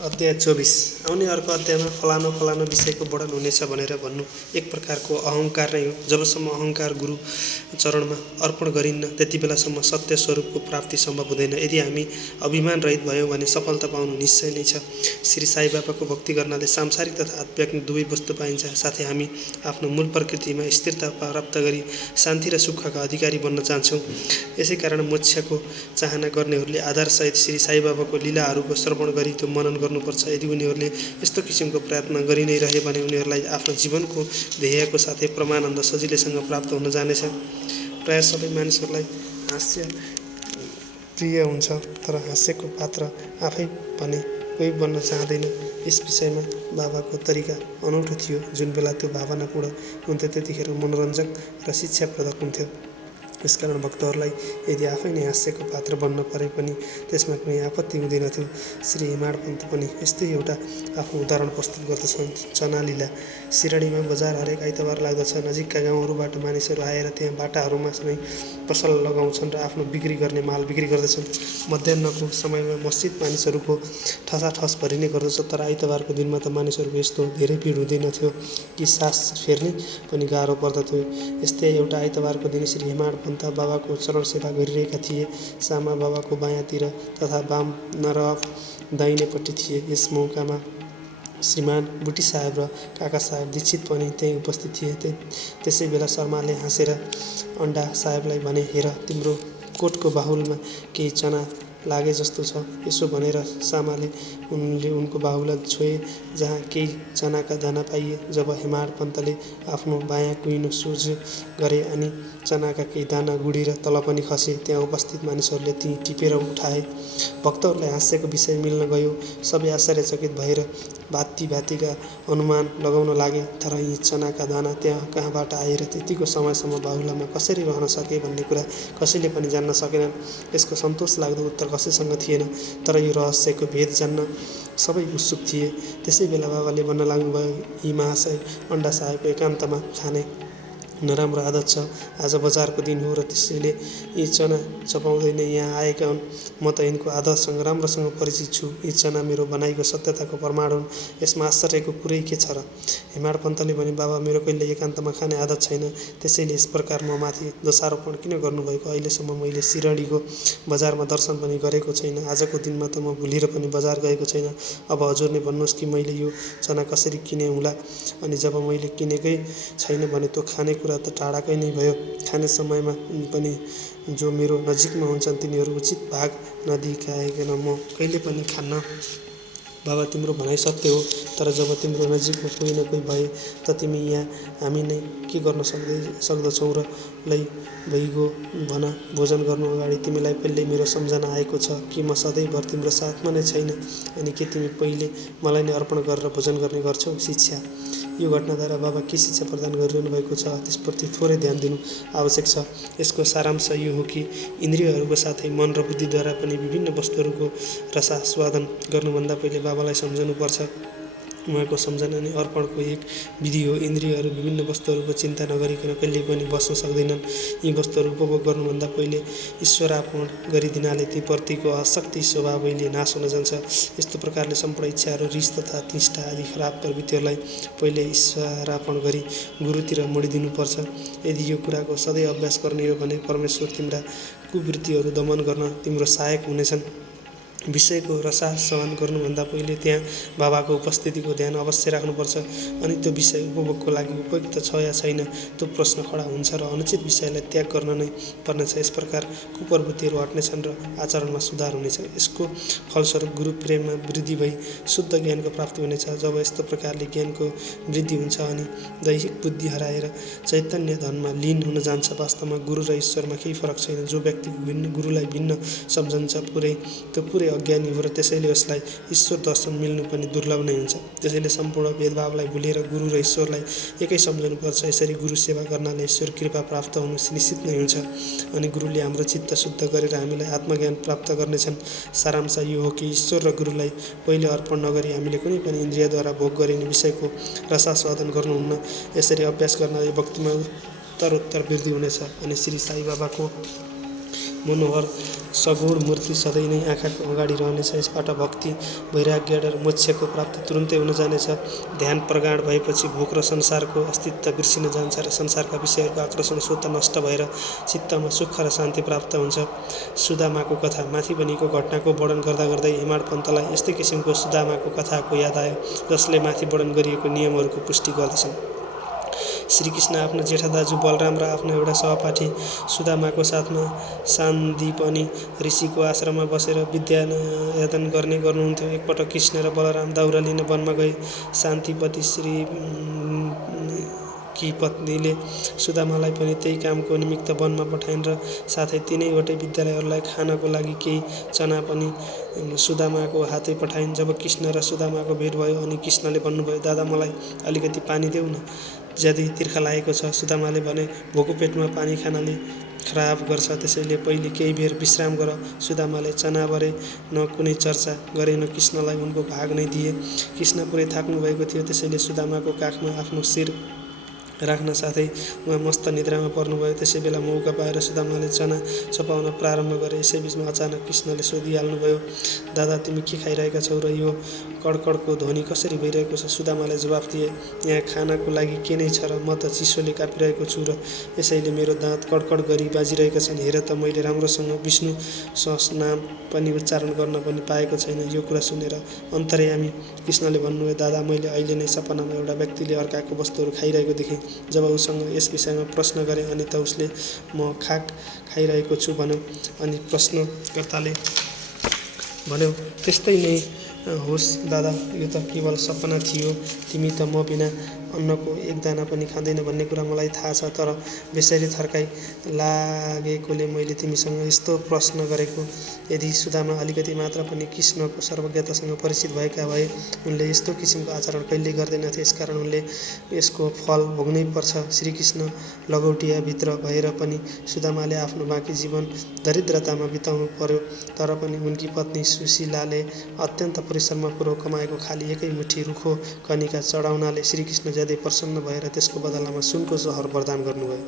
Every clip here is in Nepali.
अध्याय 24 आउने अर्को अध्यायमा फलानो फलानो विषयको वर्णन हुनेछ भनेर भन्नु एक प्रकारको अहङ्कार नै हो। जबसम्म अहङ्कार गुरु चरणमा अर्पण गरिन्न त्यति बेलासम्म सत्य स्वरूपको प्राप्ति सम्भव हुँदैन। यदि हामी अभिमान रहित भयौँ भने सफलता पाउनु निश्चय नै छ। श्री साई बाबाको भक्ति गर्नाले सांसारिक तथा आध्यात्मिक दुवै वस्तु पाइन्छ। साथै हामी आफ्नो मूल प्रकृतिमा स्थिरता प्राप्त गरी शान्ति र सुखका अधिकारी बन्न चाहन्छौँ। यसै कारण मोक्षको चाहना गर्नेहरूले आधारसहित श्री साई बाबाको लीलाहरूको श्रवण गरी त्यो मनन गर्नुपर्छ। यदि उनीहरूले यस्तो किसिमको प्रयत्न गरि नै रहे भने उनीहरूलाई आफ्नो जीवनको ध्येयको साथै परमानन्द सजिलैसँग प्राप्त हुन जानेछ। प्राय सबै मानिसहरूलाई हास्य प्रिय हुन्छ, तर हास्यको पात्र आफै भने कोही बन्न चाहँदैन। यस विषयमा बाबाको तरिका अनौठो थियो। जुन बेला त्यो भावनापूर्ण हुन्थ्यो त्यतिखेर मनोरञ्जक र शिक्षाप्रदक हुन्थ्यो। यसकारण भक्तहरूलाई यदि आफै नै हास्यको पात्र बन्न परे पनि त्यसमा कुनै आपत्ति हुँदैनथ्यो। श्री हेमाड पन्त पनि यस्तै एउटा आफ्नो उदाहरण प्रस्तुत गर्दछन्। चना लीला सिरानीमा बजार हरेक आइतबार लाग्दछ। नजिकका गाउँहरूबाट मानिसहरू आएर त्यहाँ बाटाहरूमा नै पसल लगाउँछन् र आफ्नो बिक्री गर्ने माल बिक्री गर्दछन्। मध्याहको समयमा मस्जिद मानिसहरूको ठसाठस भरिने गर्दछ, तर आइतबारको दिनमा त मानिसहरूको यस्तो धेरै भिड हुँदैनथ्यो कि सास फेर्नै पनि गाह्रो पर्दथ्यो। यस्तै एउटा आइतबारको दिन श्री हेमाड पन्त बाबाको चरण सेवा गरिरहेका थिए। सामा बाबाको बायाँतिर तथा वाम नरव दाहिनेपट्टि थिए। यस मौकामा श्रीमान बुटी साहेब र काका साहेब दीक्षित पनि त्यहीँ उपस्थित थिए। त्यसै बेला शर्माले हाँसेर अन्डा साहेबलाई भने, हेर तिम्रो कोटको बाहुलमा केही चना लागे जस्तो छ। यसो भनेर सामाले उनको बाहुला छोए जहाँ केही चनाका दाना पाइए। जब हेमाड पन्तले आफ्नो बायाँ कुइनो सोझो गरे अनि चनाका केही दाना गुडेर तल पनि खसे। त्यहाँ उपस्थित मानिसहरूले ती टिपेर उठाए। भक्तहरूलाई हास्यको विषय मिल्न गयो। सबै आश्चर्यचकित भएर भाँतीका अनुमान लगाउन लागे। तर यी चनाका दाना त्यहाँ कहाँबाट आए र त्यतिको समयसम्म बाहुलामा कसरी रहन सके भन्ने कुरा कसैले पनि जान्न सकेनन्। यसको सन्तोष लाग्दो उत्तर कसैसँग थिएन। तर यो रहस्यको भेद जान्न सबै उत्सुक थिए। त्यसै बेला बाबाले भन्न लाग्नुभयो, यी महाशय अन्डा साहेबको एकान्तमा खाने नराम्रो आदत छ। आज बजारको दिन हो र त्यसैले यी चना चपाउँदै नै यहाँ आएका हुन्। म त यिनको आदतसँग राम्रोसँग परिचित छु। यी चना मेरो भनाइको सत्यताको प्रमाण हुन्। यसमा आश्चर्यको कुरै के छ र? हेमाड पन्तले भने, बाबा मेरो कहिले एकान्तमा खाने आदत छैन। त्यसैले यस प्रकार म माथि दोषारोपण किन गर्नुभएको? अहिलेसम्म मैले सिरडीको बजारमा दर्शन पनि गरेको छैन। आजको दिनमा त म भुलेर पनि बजार गएको छैन। अब हजुर नै भन्नुहोस् कि मैले यो चना कसरी किने होला? अनि जब मैले किनेकै छैन भने त्यो खाने कुरा त टाढाकै नै भयो। खाने समयमा पनि जो मेरो नजिकमा हुन्छन् तिनीहरू उचित भाग नदिइकन म कहिले पनि खान्न। बाबा तिम्रो भनाइ सत्य हो, तर जब तिम्रो नजिकमा कोही न कोही भए त तिमी यहाँ हामी नै के गर्न सक्दछौँ र? लै भइगो भन, भोजन गर्नु अगाडि तिमीलाई पहिल्यै मेरो सम्झना आएको छ कि म सधैँभर तिम्रो साथमा नै छैन? अनि के तिमी पहिले मलाई नै अर्पण गरेर भोजन गर्ने गर्छौ? शिक्षा यो घटनाद्वारा बाबा के शिक्षा प्रदान गरिरहनु भएको छ त्यसप्रति थोरै ध्यान दिनु आवश्यक छ। यसको सारांश यो हो कि इन्द्रियहरूको साथै मन र बुद्धिद्वारा पनि विभिन्न वस्तुहरूको रसास्वादन गर्नुभन्दा पहिले बाबालाई सम्झनुपर्छ। उहाँको सम्झना नै अर्पणको एक विधि हो। इन्द्रियहरू विभिन्न वस्तुहरूको चिन्ता नगरिकन कहिल्यै पनि बस्न सक्दैनन्। यी वस्तुहरू उपभोग गर्नुभन्दा पहिले ईश्वरार्पण गरिदिनाले ती प्रतिको आसक्ति स्वभावैले नाश हुन जान्छ। यस्तो प्रकारले सम्पूर्ण इच्छाहरू, रिस तथा तिष्ठा आदि खराब प्रवृत्तिहरूलाई पहिले ईश्वरार्पण गरी गुरुतिर मोडिदिनुपर्छ। यदि यो कुराको सधैँ अभ्यास गर्ने हो भने परमेश्वर तिम्रा कुवृत्तिहरू दमन गर्न तिम्रो सहायक हुनेछन्। विषयको रसास्वादन गर्नुभन्दा पहिले त्यहाँ बाबाको उपस्थितिको ध्यान अवश्य राख्नुपर्छ। अनि त्यो विषय उपभोगको लागि उपयुक्त छ या छैन त्यो प्रश्न खडा हुन्छ र अनुचित विषयलाई त्याग गर्न नै पर्नेछ। यस प्रकार कुप्रवृत्तिहरू हट्नेछन् र आचरणमा सुधार हुनेछ। यसको फलस्वरूप गुरु प्रेममा वृद्धि भई शुद्ध ज्ञानको प्राप्ति हुनेछ। जब यस्तो प्रकारले ज्ञानको वृद्धि हुन्छ अनि दैहिक बुद्धि हराएर चैतन्य धनमा लीन हुन जान्छ। वास्तवमा गुरु र ईश्वरमा केही फरक छैन। जो व्यक्ति गुरुलाई भिन्न सम्झन्छ त्यो पुरै अज्ञानी हो र त्यसैले उसलाई ईश्वर दर्शन मिल्नु पनि दुर्लभ नै हुन्छ। त्यसैले सम्पूर्ण भेदभावलाई भुलेर गुरु र ईश्वरलाई एकै सम्झनुपर्छ। यसरी गुरु सेवा गर्नाले ईश्वर कृपा प्राप्त हुनु निश्चित नै हुन्छ अनि गुरुले हाम्रो चित्त शुद्ध गरेर हामीलाई आत्मज्ञान प्राप्त गर्नेछन्। सारांश यो हो कि ईश्वर र गुरुलाई पहिले अर्पण नगरी हामीले कुनै पनि इन्द्रियद्वारा भोग गरिने विषयको रसास्वादन गर्नुहुन्न। यसरी अभ्यास गर्नाले भक्तिमा उत्तरोत्तर वृद्धि हुनेछ अनि श्री साई बाबाको मनोहर सगुण मूर्ति सधैँ नै आँखाको अगाडि रहनेछ। यसबाट भक्ति, वैराग्य र मोक्षको प्राप्ति तुरुन्तै हुन जानेछ। ध्यान प्रगाढ भएपछि भोक र संसारको अस्तित्व बिर्सिन जान्छ र संसारका विषयहरूको आकर्षण स्वतः नष्ट भएर चित्तमा सुख र शान्ति प्राप्त हुन्छ। सुदामाको कथा। माथि भनिएको घटनाको वर्णन गर्दा गर्दै हेमाड पन्तलाई यस्तै किसिमको सुदामाको कथाको याद आयो, जसले माथि वर्णन गरिएको नियमहरूको पुष्टि गर्दछन्। श्रीकृष्ण आफ्नो जेठा दाजु बलराम र आफ्नो एउटा सहपाठी सुदामाको साथमा सान्दीपनी ऋषिको आश्रममा बसेर विद्यायतन गर्नुहुन्थ्यो। एकपटक कृष्ण र बलराम दाउरा लिन वनमा गए। शान्तिपति श्री कि पत्नीले सुदामालाई पनि त्यही कामको निमित्त वनमा पठाइन् र साथै तीनैवटै विद्यालयहरूलाई खानको लागि केही चना पनि सुदामाको हातै पठाइन्। जब कृष्ण र सुदामाको भेट भयो अनि कृष्णले भन्नुभयो, दादा मलाई अलिकति पानी देऊ न, ज्यादै तिर्खा लागेको छ। सुदामाले भने, भोको पेटमा पानी खानाले खराब गर्छ, त्यसैले पहिले केही बेर विश्राम गर। सुदामाले चनाबारे न कुनै चर्चा गरे न कृष्णलाई उनको भाग नै दिए। कृष्ण पुरै थाक्नु भएको थियो, त्यसैले सुदामाको काखमा आफ्नो शिर राख्न साथै उहाँ मस्त निद्रामा पर्नुभयो। त्यसै बेला मौका पाएर सुदामाले चना चपाउन प्रारम्भ गरे। यसैबीचमा अचानक कृष्णले सोधिहाल्नुभयो, दादा तिमी के खाइरहेका छौ र यो कड्कडको ध्वनि कसरी भइरहेको छ? सुदामाले जवाफ दिए, यहाँ खानाको लागि के नै छ र म त चिसोले कापिरहेको छु र यसैले मेरो दाँत कडकड गरी बाजिरहेका छन्। हेर त मैले राम्रोसँग विष्णु सहस्रनाम पनि उच्चारण गर्न पनि पाएको छैन। यो कुरा सुनेर अन्तर्यामी कृष्णले भन्नुभयो, दादा मैले अहिले नै सपनामा एउटा व्यक्तिले अर्काको वस्तुहरू खाइरहेको देखेँ। जब उसँग यस विषयमा प्रश्न गरे अनि त उसले म खाइरहेको छु भन्यो। अनि प्रश्नकर्ताले भन्यो, त्यस्तै नै होस् दादा, यो त केवल सपना थियो, तिमी त म बिना अन्नको एक दाना पनि खाँदैन भन्ने कुरा मलाई थाहा छ, तर बेसरी थर्काइ लागेकोले मैले तिमीसँग यस्तो प्रश्न गरेको। यदि सुदामा अलिकति मात्र पनि कृष्णको सर्वज्ञतासँग परिचित भएका भए उनले यस्तो किसिमको आचरण कहिल्यै गर्दैनथे। यसकारण उनले यसको फल भोग्नै पर्छ। श्रीकृष्ण लगौटियाभित्र भएर पनि सुदामाले आफ्नो बाँकी जीवन दरिद्रतामा बिताउनु पर्यो, तर पनि उनकी पत्नी सुशीलाले अत्यन्त परिश्रमपूर्वक कमाएको खाली एकै मुठी रुखो कनिका चढाउनाले श्रीकृष्ण ज्यादै प्रसन्न भएर त्यसको बदलामा सुनको जहर वरदान गर्नुभयो।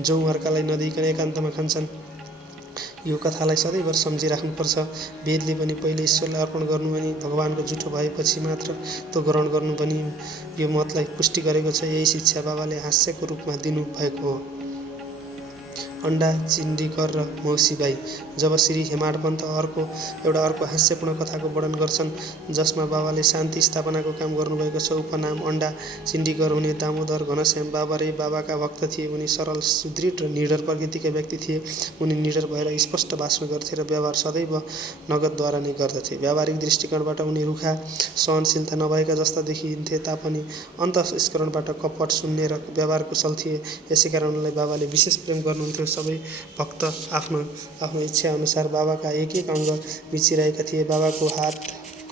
जौँ अर्कालाई नदिइकन एकान्तमा खान्छन्। यो कथालाई सधैँभर सम्झिराख्नुपर्छ। वेदले पनि पहिले ईश्वरलाई अर्पण गर्नु अनि भगवानको जुठो भएपछि मात्र त्यो ग्रहण गर्नु पनि यो मतलाई पुष्टि गरेको छ। यही शिक्षा बाबाले हास्यको रूपमा दिनुभएको हो। अन्डा चिन्डीकर र मौसीबाई। जब श्री हेमाड पन्त एउटा अर्को हास्यपूर्ण कथाको वर्णन गर्छन्, जसमा बाबाले शान्ति स्थापनाको काम गर्नुभएको छ। उपनाम अन्डा चिन्डीकर हुने दामोदर घनश्याम बाबा बाबाका भक्त थिए। उनी सरल, सुदृढ र निडर प्रकृतिका व्यक्ति थिए। उनी निडर भएर स्पष्ट भाषण गर्थे र व्यवहार सदैव नगदद्वारा नै गर्दथे। व्यावहारिक दृष्टिकोणबाट उनी रुखा, सहनशीलता नभएका जस्ता देखिन्थे तापनि अन्तःस्करणबाट कपट, शून्य र व्यवहार कुशल थिए। यसैकारण उनलाई बाबाले विशेष प्रेम गर्नुहुन्थ्यो। सबै भक्त आफ्नो इच्छा अनुसार बाबाका एक एक अङ्ग मिचिरहेका थिए। बाबाको हात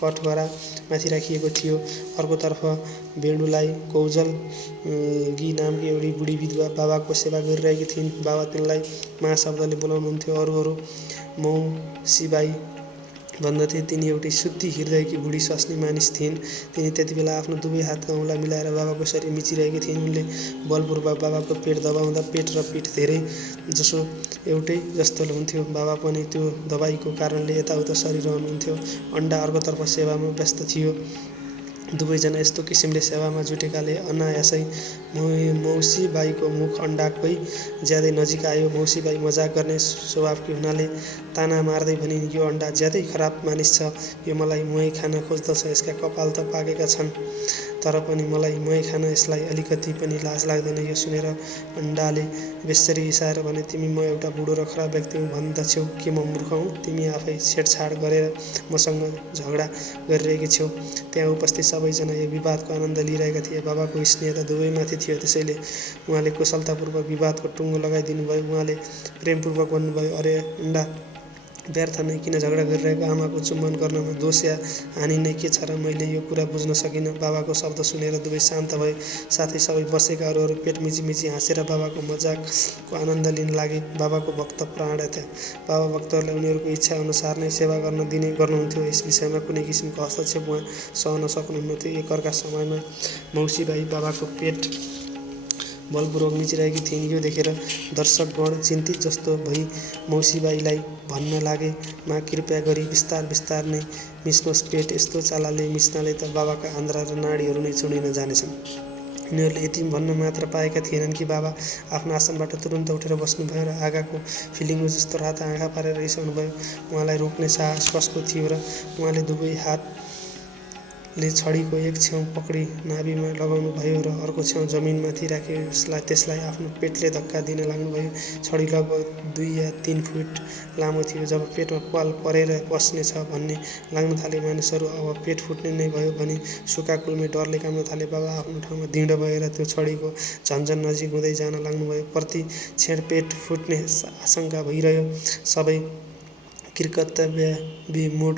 कठघरा माथि राखिएको थियो। अर्कोतर्फ वेणुलाई कौजलगी नामकी एउटी बुढी विधवा बाबाको सेवा गरिरहेकी थिइन्। बाबा तिनलाई मा शब्दले बोलाउनुहुन्थ्यो। अरूहरू मौसीबाई भन्दथे। तिनी एउटी शुद्धि हृदयकी बुढी स्वास्नी मानिस थिइन्। तिनी त्यतिबेला आफ्नो दुवै हातका औँला मिलाएर बाबाको शरीर मिचिरहेकी थिइन्। उनले बलपूर्वक बाबाको पेट दबाउँदा पेट र पीठ धेरै जसो एउटै जस्तो हुन्थ्यो। बाबा पनि त्यो दबाइको कारणले यताउता सरिरहनुहुन्थ्यो। अन्डा अर्कोतर्फ सेवामा व्यस्त थियो। दुवैजना यस्तो किसिमले सेवामा जुटेकाले अनायासै मौसीबाईको मुख अन्डाकै ज्यादै नजिक आयो। मौसीबाई मजाक गर्ने स्वभावकी हुनाले ताना मार्दै भनिन्, यो अन्डा ज्यादै खराब मानिस छ। यो मलाई मही खान खोज्दछ। यसका कपाल त पाकेका छन्, तर पनि मलाई मही खान यसलाई अलिकति पनि लाज लाग्दैन। यो सुनेर अन्डाले बेस्सरी रिसाएर भने, तिमी म एउटा बुढो र खराब व्यक्ति हुँ भन्दछौ कि म मूर्ख हुँ? तिमी आफै छेडछाड गरेर मसँग झगडा गरिरहेकी छौ। त्यहाँ उपस्थित सबैजना यो विवादको आनन्द लिइरहेका थिए। बाबाको स्नेह त दुवैमाथि थियो, त्यसैले उहाँले कुशलतापूर्वक विवादको टुङ्गो लगाइदिनुभयो। उहाँले प्रेमपूर्वक भन्नुभयो, अरे अन्डा, व्यर्थ नै किन झगडा गरिरहेको? आमाको चुम्बन गर्नमा दोष या हानि नै के छ र? मैले यो कुरा बुझ्न सकिनँ। बाबाको शब्द सुनेर दुवै शान्त भए। साथै सबै बसेका अरूहरू पेट मिची हाँसेर बाबाको मजाकको आनन्द लिन लागे। बाबाको भक्त प्राण थिए। बाबा भक्तहरूलाई उनीहरूको इच्छा अनुसार नै सेवा गर्नुहुन्थ्यो। यस विषयमा कुनै किसिमको हस्तक्षेप उहाँ सहन सक्नुहुन्थ्यो। एकअर्का समयमा मौसीबाई बाबाको पेट बलपूर्वक मिचिरहेकी थिइन्। यो देखेर दर्शकगण चिन्तित जस्तो भई मौसीबाईलाई भन्न लागे, मा कृपया गरी बिस्तार बिस्तार नै मिच्नुहोस् पेट, यस्तो चालाले मिच्नाले त बाबाका आन्द्रा र नाडीहरू नै चुडिन जानेछन्। उनीहरूले यति भन्न मात्र पाएका थिएनन् कि बाबा आफ्नो आसनबाट तुरुन्त उठेर बस्नुभयो र आगाको फिलिङ्गो जस्तो राता आँखा पारेर रिसाउनुभयो। उहाँलाई रोक्ने साहस कसको थियो र उहाँले दुवै हातले छडीको एक छेउ पक्डी नाभिमा लगाउनु भयो र अर्को छेउ जमिनमाथि राखी त्यसलाई आफ्नो पेटले धक्का दिन लाग्नुभयो। छडी लगभग 2 या 3 फुट लामो थियो। जब पेटमा पाल परेर बस्नेछ भन्ने लाग्न थाले मानिसहरू, अब पेट फुट्ने नै भयो भनी शोकाकुलमै डरले काम्न थाले। बाबा आफ्नो ठाउँमा दृढ भएर त्यो छडीको झन्झन नजिक हुँदै जान लाग्नुभयो। प्रति क्षण पेट फुट्ने आशंका भइरह्यो। सबै कृतज्ञताविमूढ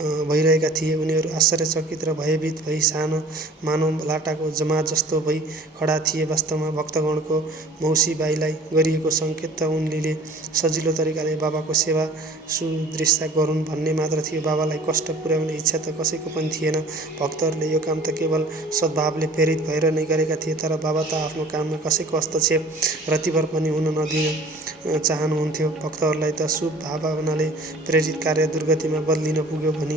भइरहेका थिए। उनीहरू आश्चर्यचकित र भयभीत भई सानो मानव लाटाको जमात जस्तो भई खडा थिए। वास्तवमा भक्तगणको मौसीबाईलाई गरिएको सङ्केत त उनले सजिलो तरिकाले बाबाको सेवा सुदृश्य गरून् भन्ने मात्र थियो। बाबालाई कष्ट पुर्याउने इच्छा त कसैको पनि थिएन। भक्तहरूले यो काम त केवल सद्भावले प्रेरित भएर नै गरेका थिए। तर बाबा त आफ्नो काममा कसैको हस्तक्षेप रतिभर पनि हुन नदिन चाहनुहुन्थ्यो। भक्तहरूलाई त शुभ भावनाले प्रेरित कार्य दुर्गतिमा बदलिन पुग्यो भनी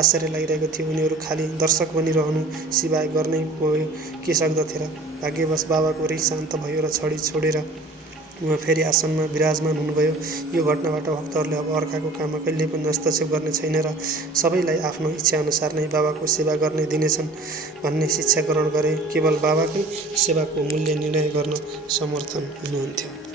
आश्चर्य लागिरहेको थियो। उनीहरू खालि दर्शक बनिरहनु सिवाय गर्नै के सक्दथे र? भाग्यवश बाबाको रिस शान्त भयो र छडी छोडेर उहाँ फेरि आसनमा विराजमान हुनुभयो। यो घटनाबाट भक्तहरूले अब अर्काको काममा कहिल्यै पनि हस्तक्षेप गर्ने छैन र सबैलाई आफ्नो इच्छाअनुसार नै बाबाको सेवा गर्ने दिनेछन् भन्ने शिक्षा ग्रहण गरे। केवल बाबाकै सेवाको मूल्य निर्णय गर्न समर्थन हुनुहुन्थ्यो।